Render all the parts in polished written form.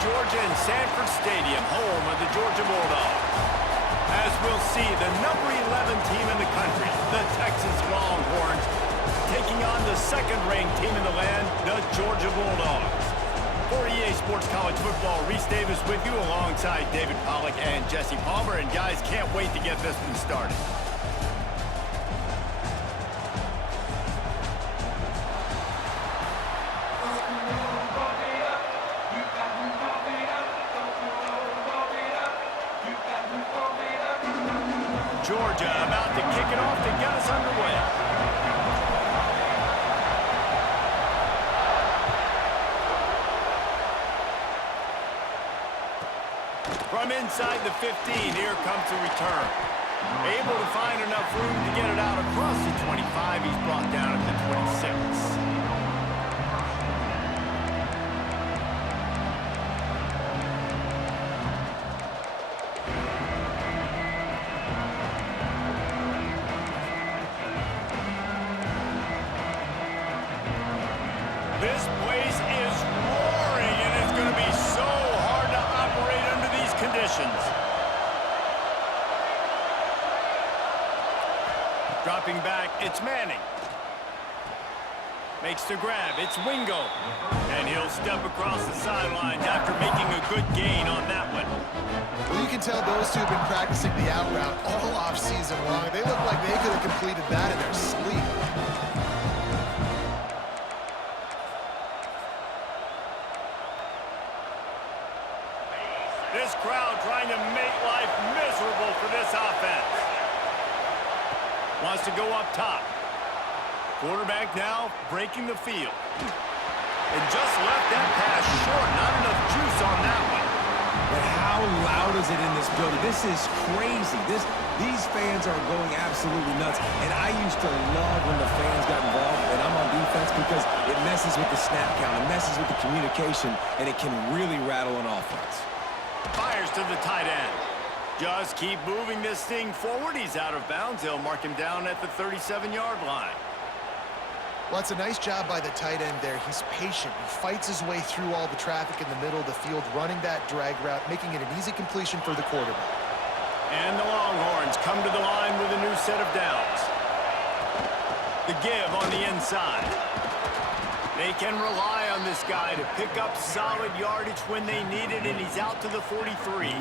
Georgia and Sanford Stadium, home of the Georgia Bulldogs. As we'll see, the number 11 team in the country, the Texas Longhorns, taking on the second-ranked team in the land, the Georgia Bulldogs. For EA Sports College Football, Reese Davis with you alongside David Pollack and Jesse Palmer. And guys, can't wait to get this one started. Georgia about to kick it off to get us underway. From inside the 15, here comes the return. Able to find enough room to get it out across the 25. He's brought down at the 26. This place is roaring, and it's going to be so hard to operate under these conditions. Dropping back, it's Manning. Makes the grab, it's Wingo. And he'll step across the sidelines after making a good gain on that one. Well, you can tell those two have been practicing the out route all off-season long. They look like they could have completed that in their sleep. This crowd trying to make life miserable for this offense. Wants to go up top. Quarterback now breaking the field. And just left that pass short. Not enough juice on that one. But how loud is it in this building? This is crazy. These fans are going absolutely nuts. And I used to love when the fans got involved, and I'm on defense, because it messes with the snap count. It messes with the communication, and it can really rattle an offense. Fires to the tight end. Just keep moving this thing forward. He's out of bounds. They'll mark him down at the 37-yard line. Well, it's a nice job by the tight end there. He's patient. He fights his way through all the traffic in the middle of the field, running that drag route, making it an easy completion for the quarterback. And the Longhorns come to the line with a new set of downs. The give on the inside. They can rely on this guy to pick up solid yardage when they need it, and he's out to the 43.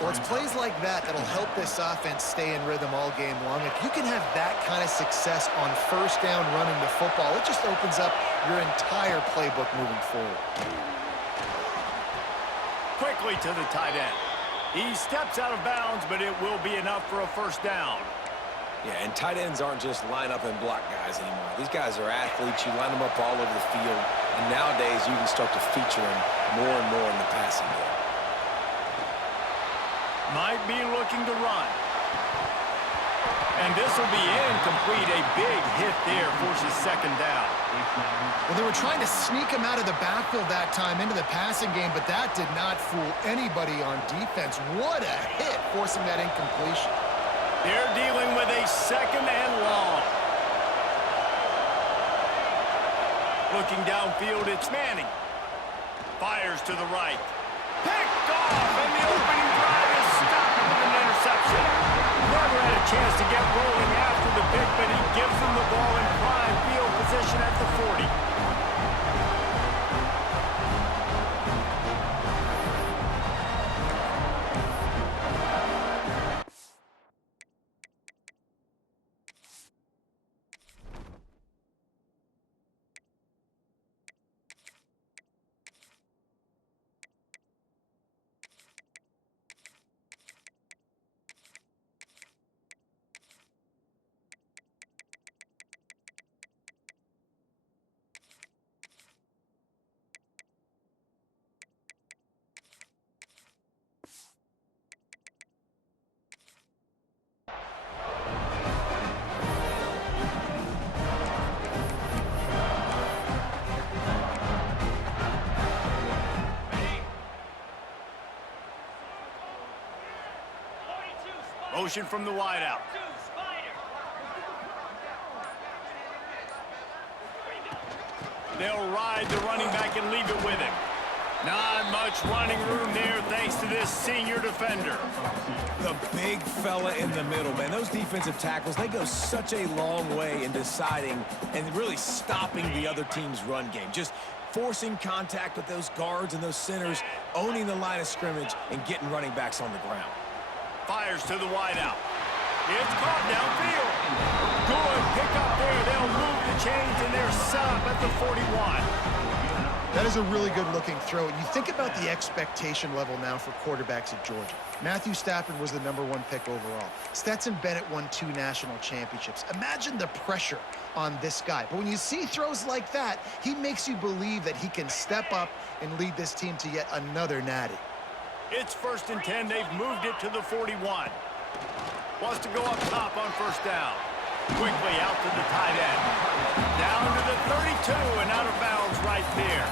Well, it's plays like that that'll help this offense stay in rhythm all game long. If you can have that kind of success on first down running the football, it just opens up your entire playbook moving forward. Quickly to the tight end. He steps out of bounds, but it will be enough for a first down. Yeah, and tight ends aren't just line up and block guys anymore. These guys are athletes. You line them up all over the field. And nowadays, you can start to feature them more and more in the passing game. Might be looking to run. And this will be incomplete. A big hit there forces second down. Well, they were trying to sneak him out of the backfield that time into the passing game, but that did not fool anybody on defense. What a hit, forcing that incompletion. They're dealing with a second and long. Looking downfield, it's Manning. Fires to the right. Picked off, and the opening drive is stopped with an interception. Never had a chance to get rolling after the pick, but he gives them the ball in prime field position at the 40. Motion from the wideout. They'll ride the running back and leave it with him. Not much running room there thanks to this senior defender. The big fella in the middle, man. Those defensive tackles, they go such a long way in deciding and really stopping the other team's run game. Just forcing contact with those guards and those centers, owning the line of scrimmage, and getting running backs on the ground. Fires to the wideout. It's caught downfield. Good pick up there. They'll move the chains, and they're set up at the 41. That is a really good-looking throw. And you think about the expectation level now for quarterbacks at Georgia. Matthew Stafford was the #1 pick overall. Stetson Bennett won 2 national championships. Imagine the pressure on this guy. But when you see throws like that, he makes you believe that he can step up and lead this team to yet another natty. It's 1st and 10. They've moved it to the 41. Wants to go up top on 1st down. Quickly out to the tight end. Down to the 32 and out of bounds right there.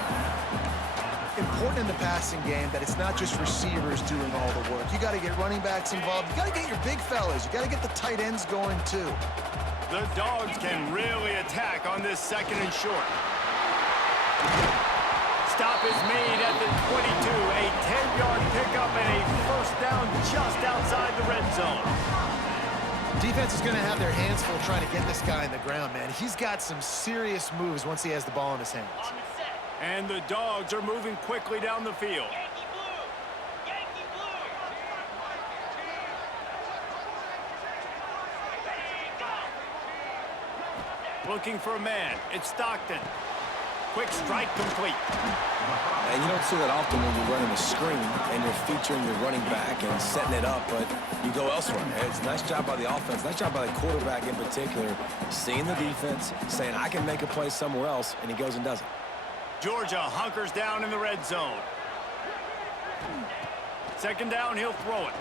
Important in the passing game that it's not just receivers doing all the work. You got to get running backs involved. You got to get your big fellas. You got to get the tight ends going too. The Dogs can really attack on this 2nd and short. Stop is made at the 22. A 10-yard pickup and a 1st down just outside the red zone. Defense is going to have their hands full trying to get this guy in the ground, man. He's got some serious moves once he has the ball in his hands. And the Dogs are moving quickly down the field. Looking for a man. It's Stockton. Quick strike complete. And you don't see that often when you're running a screen and you're featuring your running back and setting it up, but you go elsewhere. It's a nice job by the offense, nice job by the quarterback in particular, seeing the defense, saying, I can make a play somewhere else, and he goes and does it. Georgia hunkers down in the red zone. 2nd down, he'll throw it.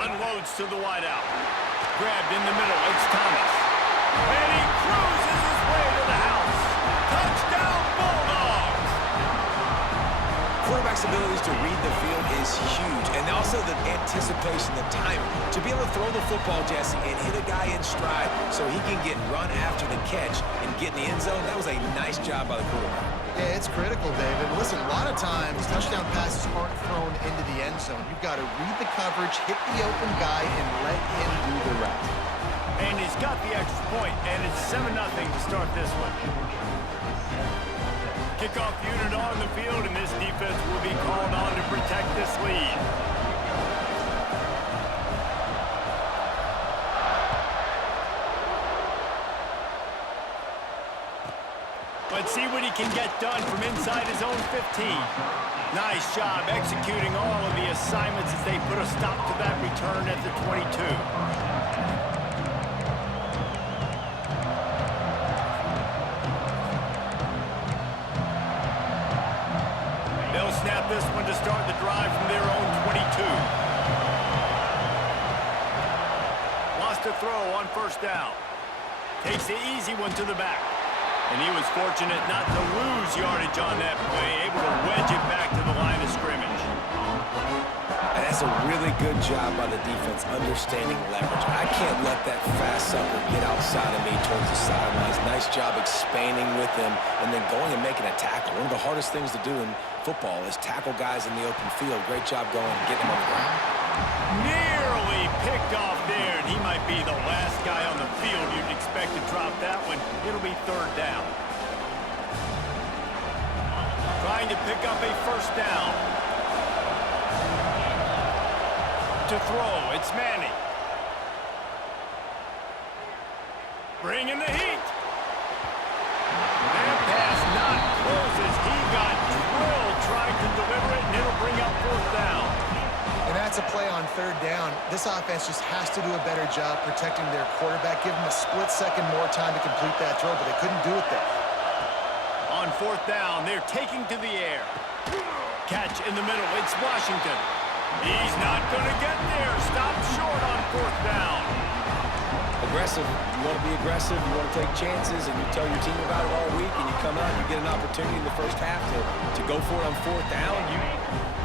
Unloads to the wideout. Grabbed in the middle, it's Thomas. And he cruises his way to the house. Touchdown, Bulldogs! Quarterback's abilities to read the field is huge, and also the anticipation, the timing. To be able to throw the football, Jesse, and hit a guy in stride so he can get run after the catch and get in the end zone, that was a nice job by the quarterback. Yeah, it's critical, David. Listen, a lot of times touchdown passes aren't thrown into the end zone. You've got to read the coverage, hit the open guy, and let him do the rest. And he's got the extra point, and it's 7-0 to start this one. Kickoff unit on the field, and this defense will be called on to protect this lead. Let's see what he can get done from inside his own 15. Nice job executing all of the assignments as they put a stop to that return at the 22. Snap this one to start the drive from their own 22. Wants to throw on 1st down. Takes the easy one to the back. And he was fortunate not to lose yardage on that play, able to wedge it back to the line of scrimmage. And that's a really good job by the defense, understanding leverage. I can't let that fast sucker get outside of me towards the sidelines. Nice job expanding with him and then going and making a tackle. One of the hardest things to do in football is tackle guys in the open field. Great job going and getting them on the ground. Nearly picked off there, and he might be the last guy on the field you'd expect to drop that one. It'll be 3rd down. Trying to pick up a 1st down. To throw, it's Manning. Bringing the heat. That pass not close as he got drilled trying to deliver it, and it'll bring up 4th down. And that's a play on 3rd down. This offense just has to do a better job protecting their quarterback. Give him a split second more time to complete that throw, but they couldn't do it there. On 4th down, they're taking to the air. Catch in the middle, it's Washington. He's not going to get there. Stopped short on 4th down. Aggressive. You want to be aggressive. You want to take chances, and you tell your team about it all week, and you come out and you get an opportunity in the 1st half to go for it on 4th down.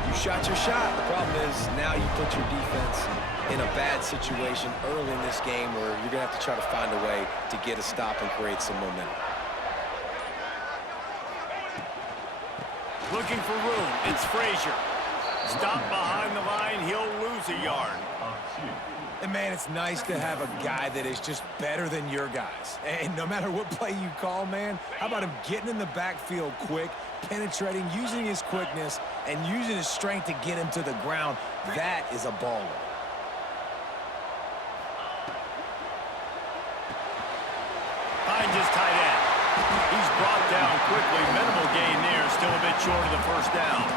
You shot your shot. The problem is now you put your defense in a bad situation early in this game where you're going to have to try to find a way to get a stop and create some momentum. Looking for room. It's Frazier. Stop behind the line. He'll lose a yard. And, man, it's nice to have a guy that is just better than your guys. And no matter what play you call, man, how about him getting in the backfield quick, penetrating, using his quickness, and using his strength to get him to the ground? That is a baller. Finds his tight end. He's brought down quickly. Minimal gain there. Still a bit short of the first down.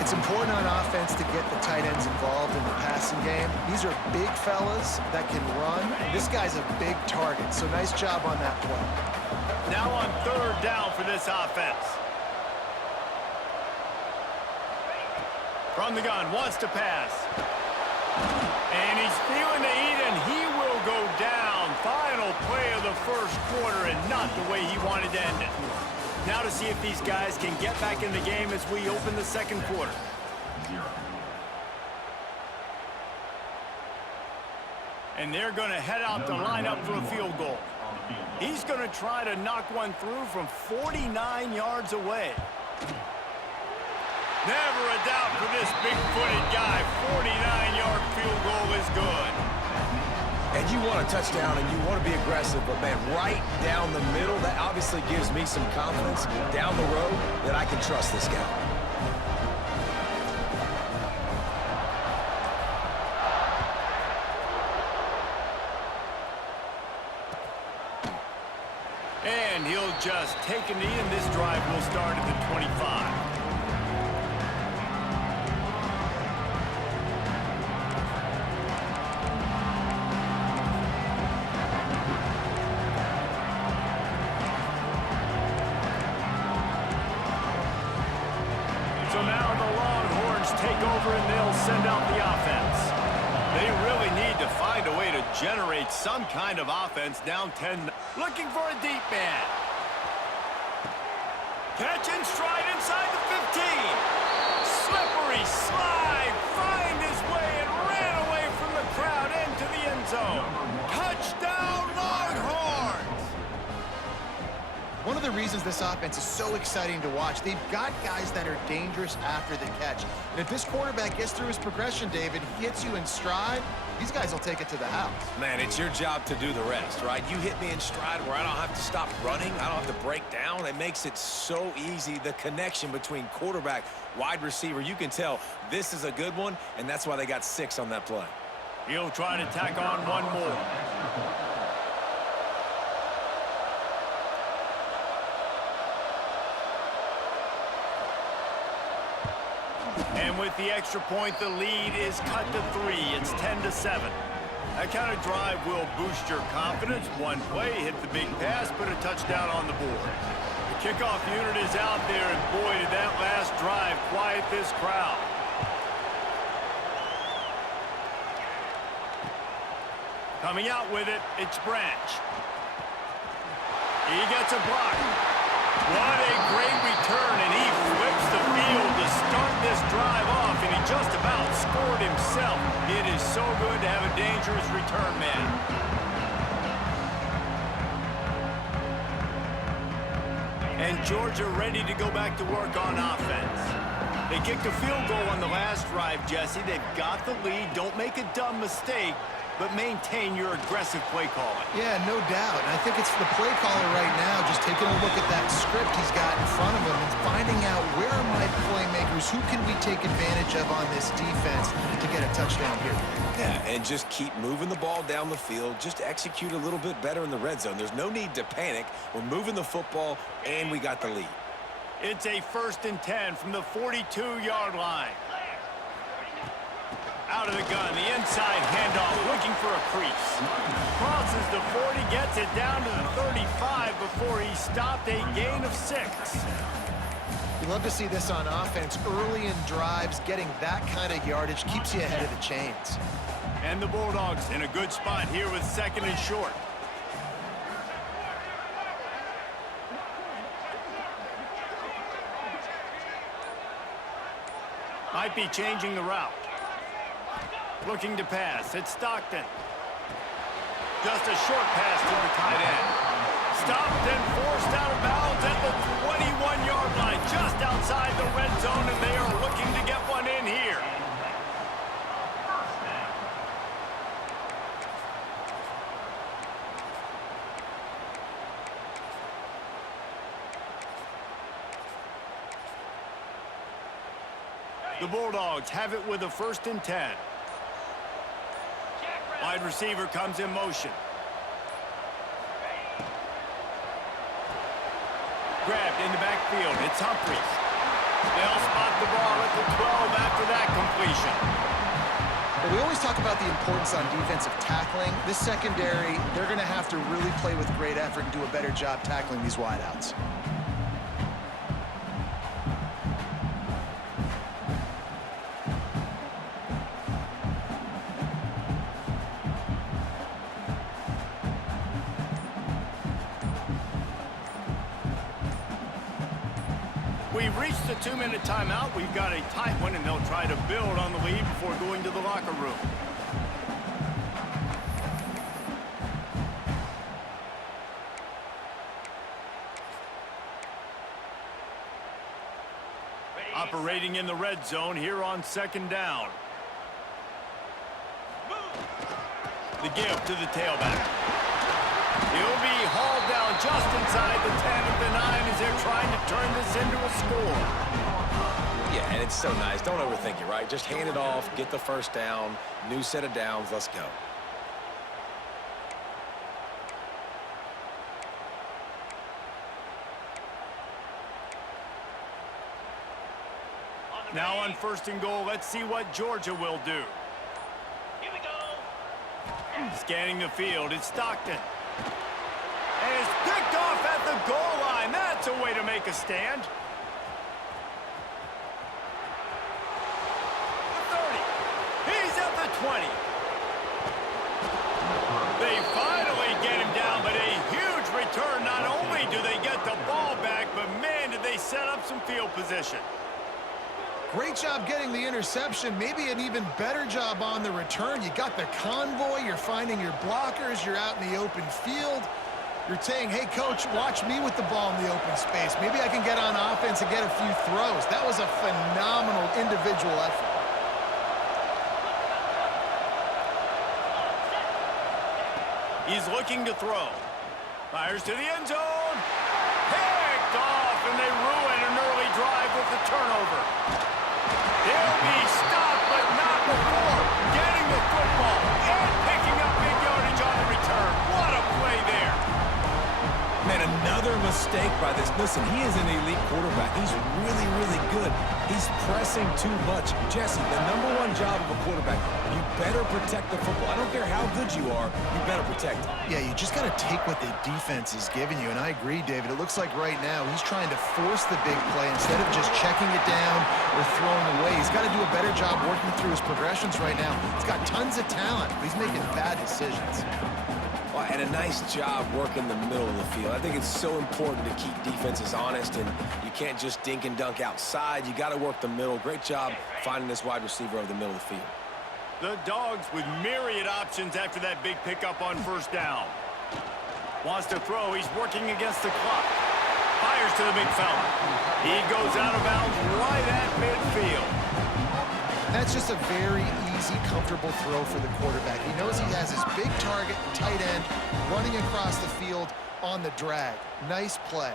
It's important on offense to get the tight ends involved in the passing game. These are big fellas that can run. This guy's a big target, so nice job on that play. Now on third down for this offense. From the gun, wants to pass. And he's feeling the heat, and he will go down. Final play of the first quarter, and not the way he wanted to end it. Now to see if these guys can get back in the game as we open the second quarter. And they're going to head out to line up for a field goal. He's going to try to knock one through from 49 yards away. Never a doubt for this big-footed guy. 49-yard field goal is good. And you want a touchdown and you want to be aggressive, but, man, right down the middle, that obviously gives me some confidence down the road that I can trust this guy. And he'll just take a knee, and this drive will start at the 25. So now the Longhorns take over, and they'll send out the offense. They really need to find a way to generate some kind of offense down 10. Looking for a deep man. Catch and stride inside the 15. Slippery slide. Find his way and ran away from the crowd into the end zone. Touchdown, Longhorns! One of the reasons this offense is so exciting to watch, they've got guys that are dangerous after the catch. And if this quarterback gets through his progression, David, he hits you in stride, these guys will take it to the house. Man, it's your job to do the rest, right? You hit me in stride where I don't have to stop running. I don't have to break down. It makes it so easy. The connection between quarterback, wide receiver, you can tell this is a good one, and that's why they got 6 on that play. He'll try to tack on one more. And with the extra point, the lead is cut to 3. It's 10-7. That kind of drive will boost your confidence. One play, hit the big pass, put a touchdown on the board. The kickoff unit is out there, and boy, did that last drive quiet this crowd. Coming out with it, it's Branch. He gets a block. What a great return, and he flips the field to start this drive off, and he just about scored himself. It is so good to have a dangerous return man. And Georgia ready to go back to work on offense. They kicked a field goal on the last drive, Jesse. They've got the lead. Don't make a dumb mistake, but maintain your aggressive play calling. Yeah, no doubt. And I think it's for the play caller right now, just taking a look at that script he's got in front of him and finding out where are my playmakers, who can we take advantage of on this defense to get a touchdown here. Yeah, and just keep moving the ball down the field. Just execute a little bit better in the red zone. There's no need to panic. We're moving the football, and we got the lead. It's a 1st and 10 from the 42-yard line. Out of the gun, the inside handoff, looking for a crease. Crosses the 40, gets it down to the 35 before he stopped, a gain of 6. You love to see this on offense. Early in drives, getting that kind of yardage keeps you ahead of the chains. And the Bulldogs in a good spot here with 2nd and short. Might be changing the route. Looking to pass. It's Stockton. Just a short pass to the tight end. Stopped and forced out of bounds at the 21-yard line, just outside the red zone, and they are looking to get one in here. The Bulldogs have it with a 1st and 10. Wide receiver comes in motion. Grabbed in the backfield. It's Humphries. They'll spot the ball at the 12 after that completion. Well, we always talk about the importance on defensive tackling. This secondary, they're going to have to really play with great effort and do a better job tackling these wideouts. We've reached the 2-minute timeout. We've got a tight one, and they'll try to build on the lead before going to the locker room. Operating in the red zone here on 2nd down. The give to the tailback. He'll be hauled down just inside the 10 of the 9 as they're trying to turn this into a score. Yeah, and it's so nice. Don't overthink it, right? Just hand it off, get the 1st down, new set of downs, let's go. Now on 1st and goal, let's see what Georgia will do. Here we go. Scanning the field, it's Stockton. And it's picked off at the goal line. That's a way to make a stand. The 30. He's at the 20. They finally get him down, but a huge return. Not only do they get the ball back, but man, did they set up some field position. Great job getting the interception. Maybe an even better job on the return. You got the convoy. You're finding your blockers. You're out in the open field. You're saying, hey, coach, watch me with the ball in the open space. Maybe I can get on offense and get a few throws. That was a phenomenal individual effort. He's looking to throw. Fires to the end zone. Picked off, and they ruin an early drive with the turnover. He'll be stopped, but not before getting the football and picking up big yardage on the return. What a play there. Man, another mistake by this. Listen, he is an elite quarterback. He's really, really good. He's pressing too much. Jesse, the #1 job of a quarterback, you better protect the football. I don't care how good you are, you better protect it. Yeah, you just got to take what the defense is giving you. And I agree, David. It looks like right now he's trying to force the big play instead of just checking it down or throwing away. He's got to do a better job working through his progressions right now. He's got tons of talent, but he's making bad decisions. Well, and a nice job working the middle of the field. I think it's so important to keep defenses honest, and you can't just dink and dunk outside. You got to work the middle. Great job finding this wide receiver over the middle of the field. The Dogs with myriad options after that big pickup on 1st down. Wants to throw. He's working against the clock. Fires to the big fella. He goes out of bounds right at midfield. That's just a very easy, comfortable throw for the quarterback. He knows he has his big target, tight end, running across the field on the drag. Nice play.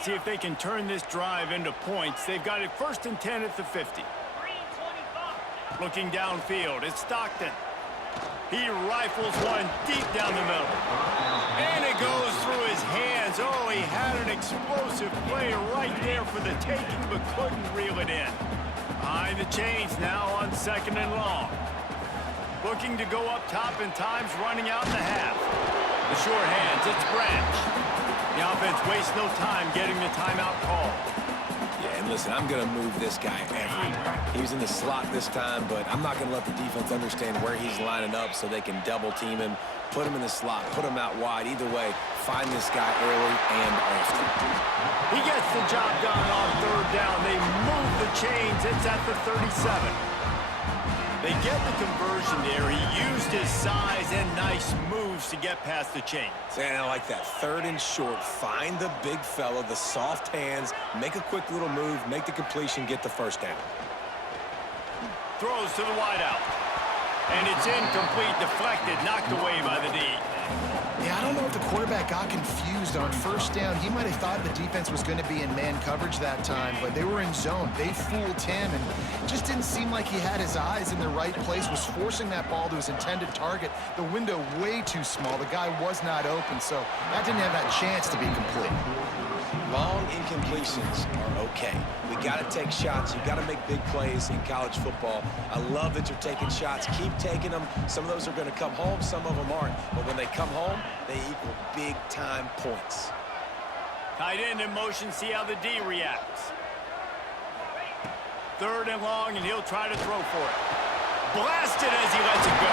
See if they can turn this drive into points. They've got it 1st and 10 at the 50. Looking downfield, it's Stockton. He rifles one deep down the middle. And it goes through his hands. Oh, he had an explosive play right there for the taking, but couldn't reel it in. Behind the chains now on 2nd and long. Looking to go up top, and time's running out in the half. The short hands, it's Branch. The offense wastes no time getting the timeout call. Yeah, and listen, I'm going to move this guy everywhere. He was in the slot this time, but I'm not going to let the defense understand where he's lining up so they can double team him, put him in the slot, put him out wide. Either way, find this guy early and often. He gets the job done on 3rd down. They move the chains. It's at the 37. They get the conversion there. He used his size and nice moves to get past the chain. And I like that. 3rd and short. Find the big fella, the soft hands, make a quick little move, make the completion, get the first down. Throws to the wideout. And it's incomplete, deflected, knocked away by the D. Yeah, I don't know if the quarterback got confused on 1st down. He might have thought the defense was going to be in man coverage that time, but they were in zone. They fooled him, and just didn't seem like he had his eyes in the right place, was forcing that ball to his intended target. The window way too small. The guy was not open, so that didn't have that chance to be complete. Long incompletions are okay. We got to take shots. You got to make big plays in college football. I love that you're taking shots. Keep taking them. Some of those are going to come home. Some of them aren't. But when they come home, they equal big-time points. Tight end in motion. See how the D reacts. 3rd and long, and he'll try to throw for it. Blasted as he lets it go.